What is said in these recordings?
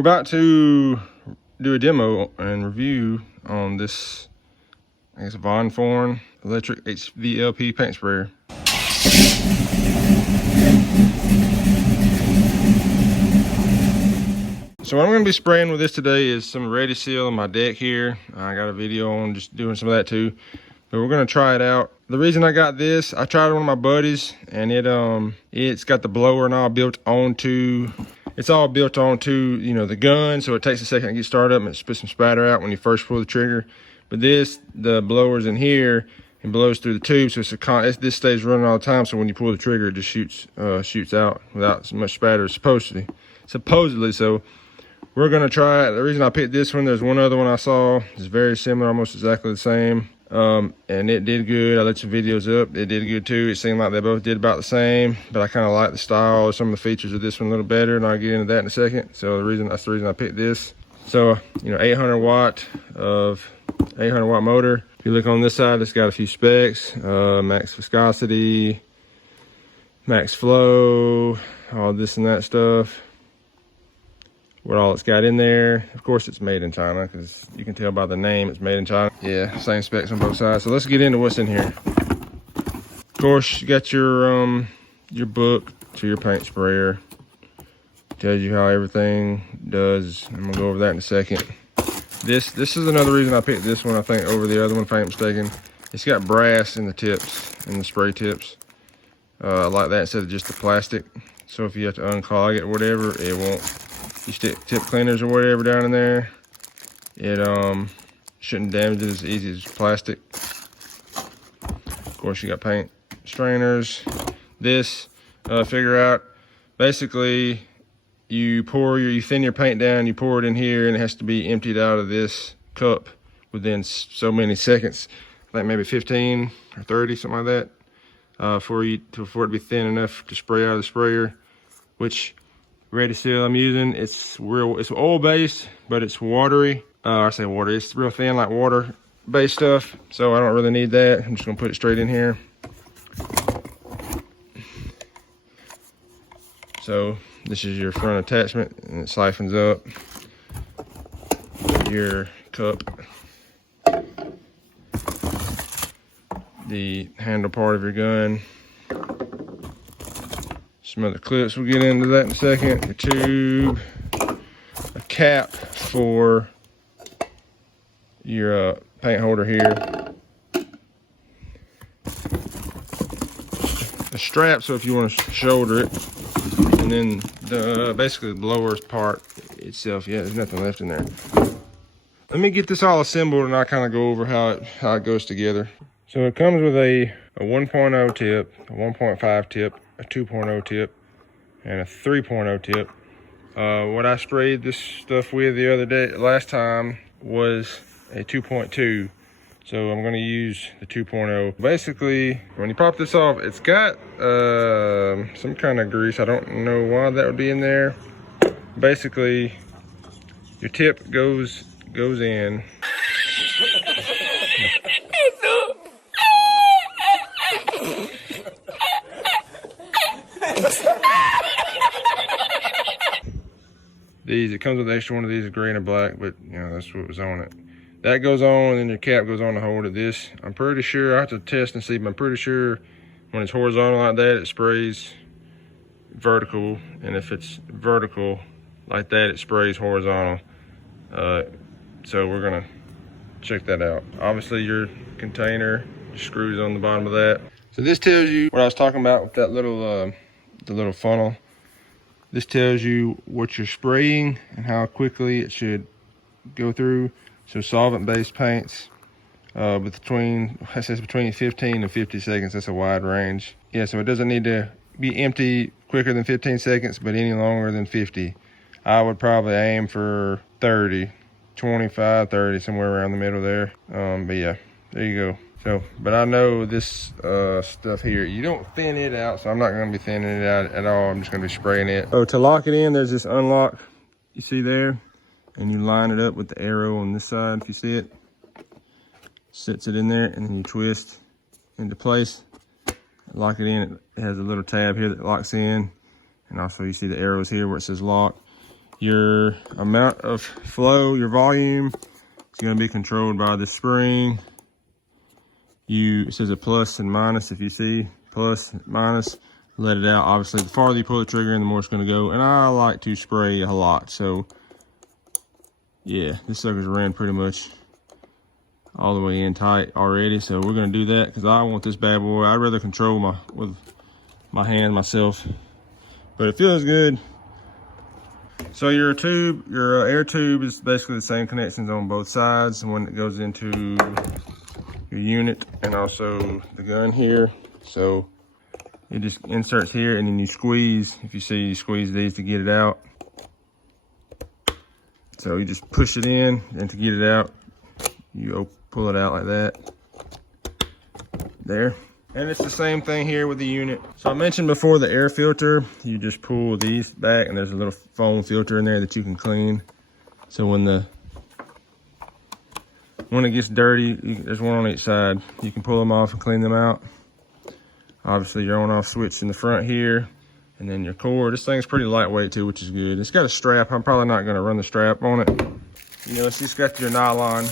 We're about to do a demo and review on this, I guess, Vonform electric HVLP paint sprayer. So what I'm going to be spraying with this today is some Ready Seal on my deck here. I got a video on just doing some of that too, but we're going to try it out. The reason I got this, I tried one of my buddies, and it's got the blower and all built onto. It's all built onto, you know, the gun, so it takes a second to get started up and spit some spatter out when you first pull the trigger. But the blower's in here and blows through the tube, so this stays running all the time. So when you pull the trigger, it just shoots out without so much spatter as supposedly. So we're gonna try it. The reason I picked this one, there's one other one I saw, it's very similar, almost exactly the same. And it did good. I let some videos up, it did good too. It seemed like they both did about the same, but I kind of like the style or some of the features of this one a little better, and I'll get into that in a second. So that's the reason I picked this. So, you know, 800 watt motor. If you look on this side, it's got a few specs, max viscosity, max flow, all this and that stuff. What all it's got in there. Of course, it's made in China, because you can tell by the name it's made in China. Yeah, same specs on both sides. So let's get into what's in here. Of course, you got your book to your paint sprayer. Tells you how everything does. I'm gonna go over that in a second. This is another reason I picked this one, I think, over the other one, if I ain't mistaken. It's got brass in the tips, in the spray tips. I like that instead of just the plastic. So if you have to unclog it or whatever, it won't. You stick tip cleaners or whatever down in there, it shouldn't damage it as easy as plastic. Of course, you got paint strainers. This, figure out, basically you thin your paint down, you pour it in here, and it has to be emptied out of this cup within so many seconds. I think maybe 15 or 30, something like that, for it to be thin enough to spray out of the sprayer. Which Ready Seal I'm using, it's oil based, but it's watery. I say water, it's real thin, like water based stuff. So I don't really need that. I'm just gonna put it straight in here. So this is your front attachment, and it siphons up your cup. The handle part of your gun. Some other clips, we'll get into that in a second. Your tube, a cap for your paint holder here, a strap so if you want to shoulder it, and then basically the blower part itself. Yeah, there's nothing left in there. Let me get this all assembled, and I'll kind of go over how it goes together. So it comes with a 1.0 tip, a 1.5 tip, a 2.0 tip, and a 3.0 tip. What I sprayed this stuff with last time was a 2.2. So I'm gonna use the 2.0. Basically, when you pop this off, it's got some kind of grease. I don't know why that would be in there. Basically, your tip goes in. It comes with an extra one of these, gray and black, but you know, that's what was on it. That goes on, and then your cap goes on to hold it. This, I'm pretty sure, I have to test and see, but I'm pretty sure when it's horizontal like that, it sprays vertical, and if it's vertical like that, it sprays horizontal. So we're gonna check that out. Obviously, your container screws on the bottom of that. So this tells you what I was talking about with that little, the little funnel. This tells you what you're spraying and how quickly it should go through. So solvent-based paints, it says between 15 and 50 seconds. That's a wide range. Yeah, so it doesn't need to be empty quicker than 15 seconds, but any longer than 50. I would probably aim for 30, 25, 30, somewhere around the middle there. But yeah, there you go. So, but I know this stuff here, you don't thin it out, so I'm not gonna be thinning it out at all. I'm just gonna be spraying it. So to lock it in, there's this unlock you see there, and you line it up with the arrow on this side, if you see it. Sits it in there, and then you twist into place, lock it in. It has a little tab here that locks in, and also you see the arrows here where it says lock. Your amount of flow, your volume, is going to be controlled by the spring. It says a plus and minus. If you see plus, minus, let it out. Obviously, the farther you pull the trigger in, the more it's going to go. And I like to spray a lot. So, yeah, this sucker's ran pretty much all the way in tight already. So we're going to do that because I want this bad boy. I'd rather control with my hand myself. But it feels good. So your tube, your air tube is basically the same connections on both sides. The one that goes into your unit and also the gun here. So it just inserts here and then you squeeze. If you see, you squeeze these to get it out. So you just push it in, and to get it out, you pull it out like that. There. And it's the same thing here with the unit. So I mentioned before the air filter, you just pull these back and there's a little foam filter in there that you can clean. So when it gets dirty, there's one on each side. You can pull them off and clean them out. Obviously your on off switch in the front here, and then your cord. This thing's pretty lightweight too, which is good. It's got a strap. I'm probably not gonna run the strap on it. You know, it's just got your nylon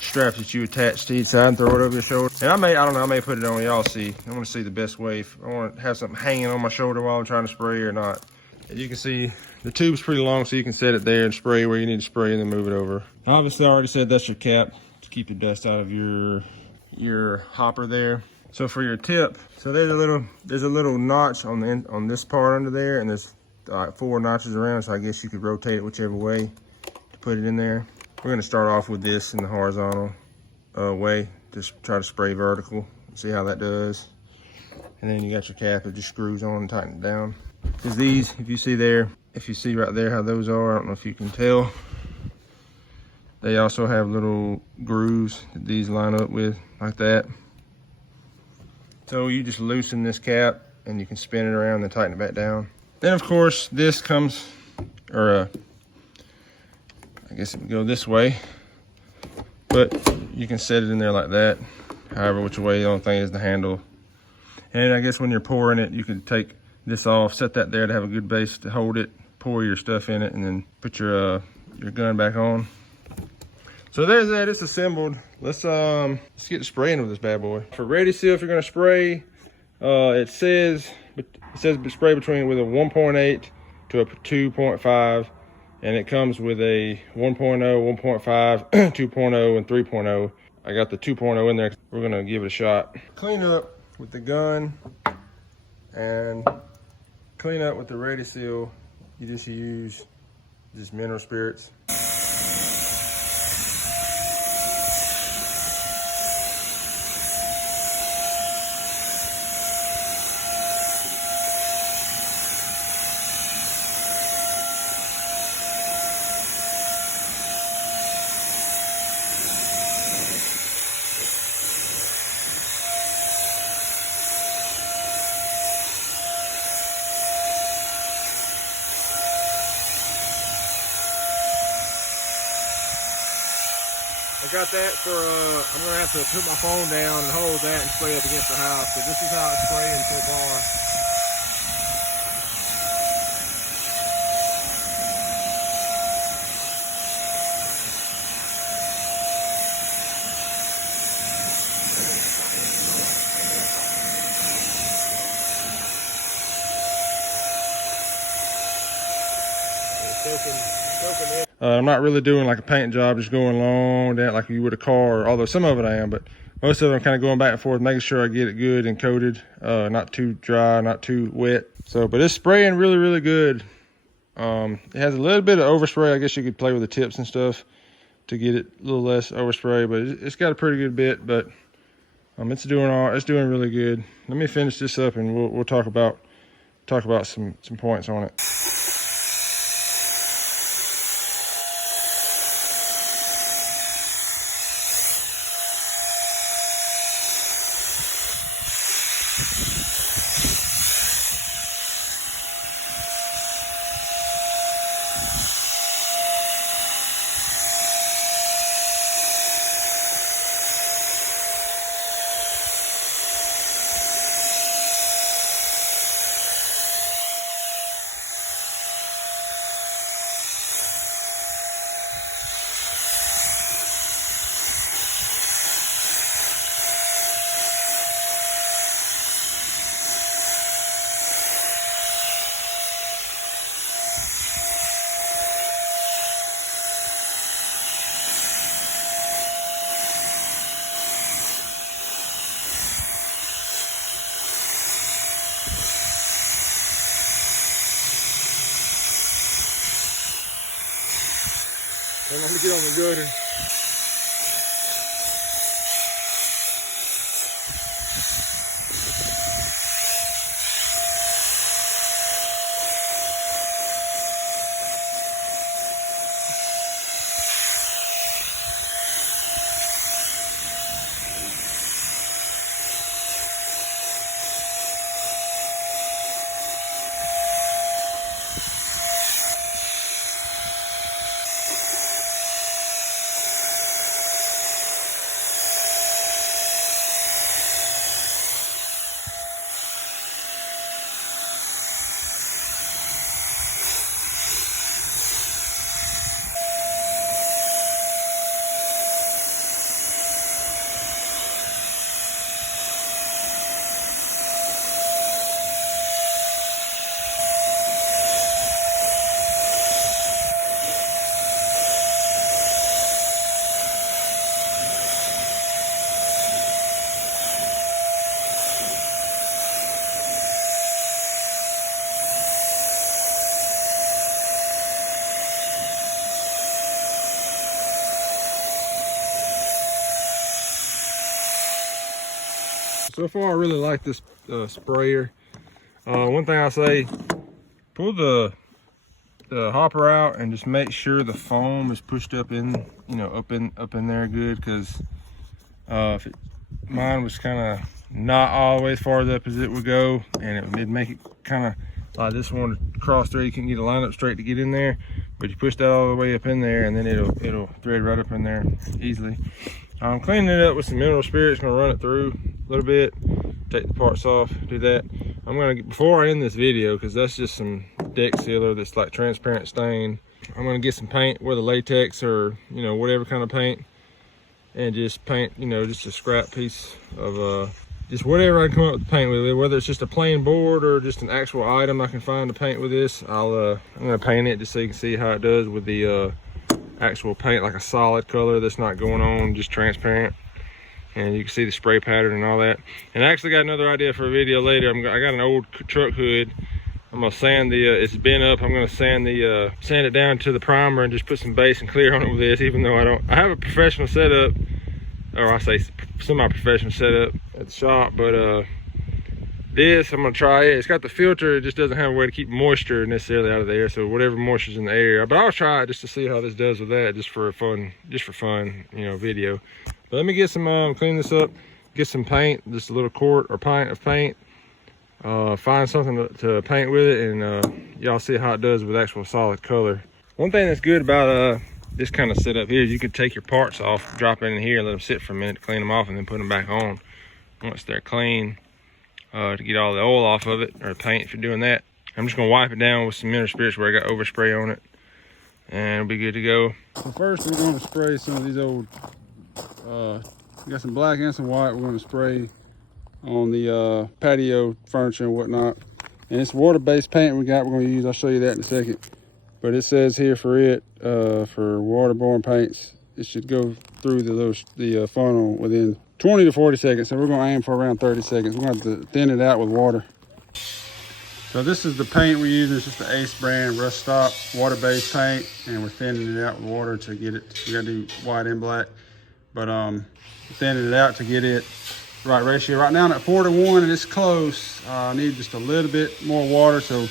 straps that you attach to each side and throw it over your shoulder. And I don't know, I may put it on, y'all see. I want to see the best way. If I want to have something hanging on my shoulder while I'm trying to spray or not. And you can see the tube's pretty long, so you can set it there and spray where you need to spray and then move it over. Obviously, I already said that's your cap to keep the dust out of your hopper there. So for your tip, so there's a little notch on this part under there, and there's 4 notches around, so I guess you could rotate it whichever way to put it in there. We're gonna start off with this in the horizontal way. Just try to spray vertical, see how that does. And then you got your cap, it just screws on and tighten it down. Because these, if you see right there how those are, I don't know if you can tell. They also have little grooves that these line up with, like that. So you just loosen this cap and you can spin it around and tighten it back down. Then of course this comes, I guess it would go this way, but you can set it in there like that, however which way. The only thing is the handle. And I guess when you're pouring it, you can take this off, set that there to have a good base to hold it, pour your stuff in it, and then put your gun back on. So there's that, it's assembled. Let's get to spraying with this bad boy. For ready seal, if you're gonna spray, it says spray between with a 1.8 to a 2.5. And it comes with a 1.0, 1.5, 2.0, and 3.0. I got the 2.0 in there. We're gonna give it a shot. Clean up with the gun and clean up with the ready seal. You just use mineral spirits. I got that for, I'm gonna have to put my phone down and hold that and spray up against the house. So this is how it's spraying so far. I'm not really doing like a paint job, just going long down like you would a car, although some of it I am, but most of it I'm kind of going back and forth, making sure I get it good and coated, not too dry, not too wet. So, but it's spraying really, really good. It has a little bit of overspray. I guess you could play with the tips and stuff to get it a little less overspray, but it's got a pretty good bit, but it's doing really good. Let me finish this up and we'll talk about some points on it. I'm gonna get on the gutter. So far, I really like this sprayer. One thing I say, pull the hopper out and just make sure the foam is pushed up in, you know, up in there good, because mine was kind of not all the way as far up as it would go, and it'd make it kind of like this one across there. You can get a line up straight to get in there, but you push that all the way up in there, and then it'll thread right up in there easily. I'm cleaning it up with some mineral spirits. Gonna run it through a little bit, take the parts off, do that. I'm gonna, before I end this video, because that's just some deck sealer that's like transparent stain, I'm gonna get some paint, whether latex or, you know, whatever kind of paint, and just paint, you know, just a scrap piece of just whatever I can come up with to paint with it, whether it's just a plain board or just an actual item I can find to paint with this. I'm gonna paint it just so you can see how it does with the actual paint, like a solid color that's not going on, just transparent, and you can see the spray pattern and all that. And I actually got another idea for a video later. I got an old truck hood. I'm gonna sand the it's bent up. I'm gonna sand it down to the primer and just put some base and clear on it with this, even though I have a professional setup, or I say semi-professional setup at the shop, but this, I'm gonna try it. It's got the filter, it just doesn't have a way to keep moisture necessarily out of the air, so whatever moisture's in the air. But I'll try it just to see how this does with that, just for fun, you know, video. But let me get some, clean this up, get some paint, just a little quart or pint of paint, find something to paint with it, and y'all see how it does with actual solid color. One thing that's good about this kind of setup here is you can take your parts off, drop it in here, let them sit for a minute to clean them off, and then put them back on once they're clean. To get all the oil off of it, or paint if you're doing that. I'm just gonna wipe it down with some mineral spirits where I got overspray on it, and it'll be good to go. So first we're gonna spray some of these old, we got some black and some white. We're gonna spray on the patio furniture and whatnot. And it's water-based paint we're gonna use. I'll show you that in a second. But it says here for it, for waterborne paints, it should go through the funnel within 20 to 40 seconds, so we're going to aim for around 30 seconds. We're going to have to thin it out with water. So this is the paint we're using. It's just the Ace brand Rust Stop water-based paint, and we're thinning it out with water to get it. We got to do white and black, but thinning it out to get it right ratio. Right now I'm at 4 to 1, and it's close. I need just a little bit more water, so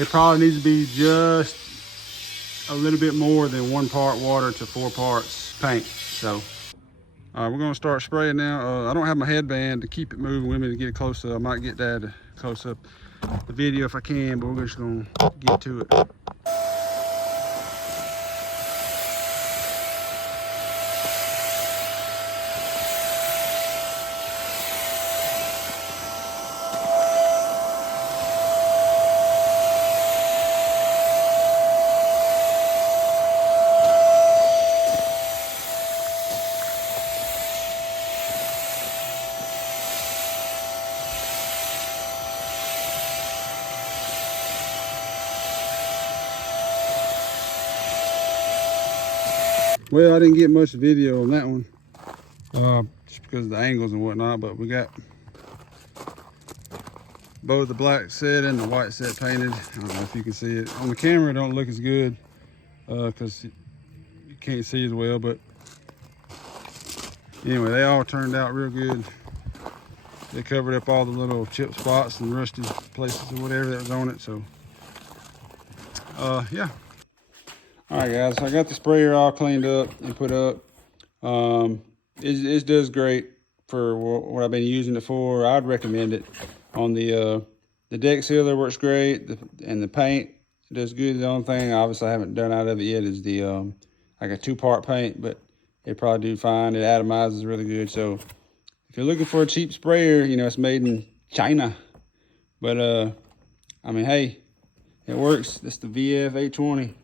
it probably needs to be just a little bit more than 1 part water to 4 parts paint. So we're gonna start spraying now. I don't have my headband to keep it moving with me to get it close up. I might get Dad to close up the video if I can, but we're just gonna get to it. Well, I didn't get much video on that one, just because of the angles and whatnot, but we got both the black set and the white set painted. I don't know if you can see it. On the camera, it don't look as good, because you can't see as well, but anyway, they all turned out real good. They covered up all the little chip spots and rusty places or whatever that was on it. So, yeah. All right, guys. So I got the sprayer all cleaned up and put up. It does great for what I've been using it for. I'd recommend it. On the deck sealer works great, and the paint does good. The only thing obviously I haven't done out of it yet is the like a 2-part paint, but it probably do fine. It atomizes really good. So if you're looking for a cheap sprayer, you know, it's made in China, but I mean, hey, it works. It's the VF820.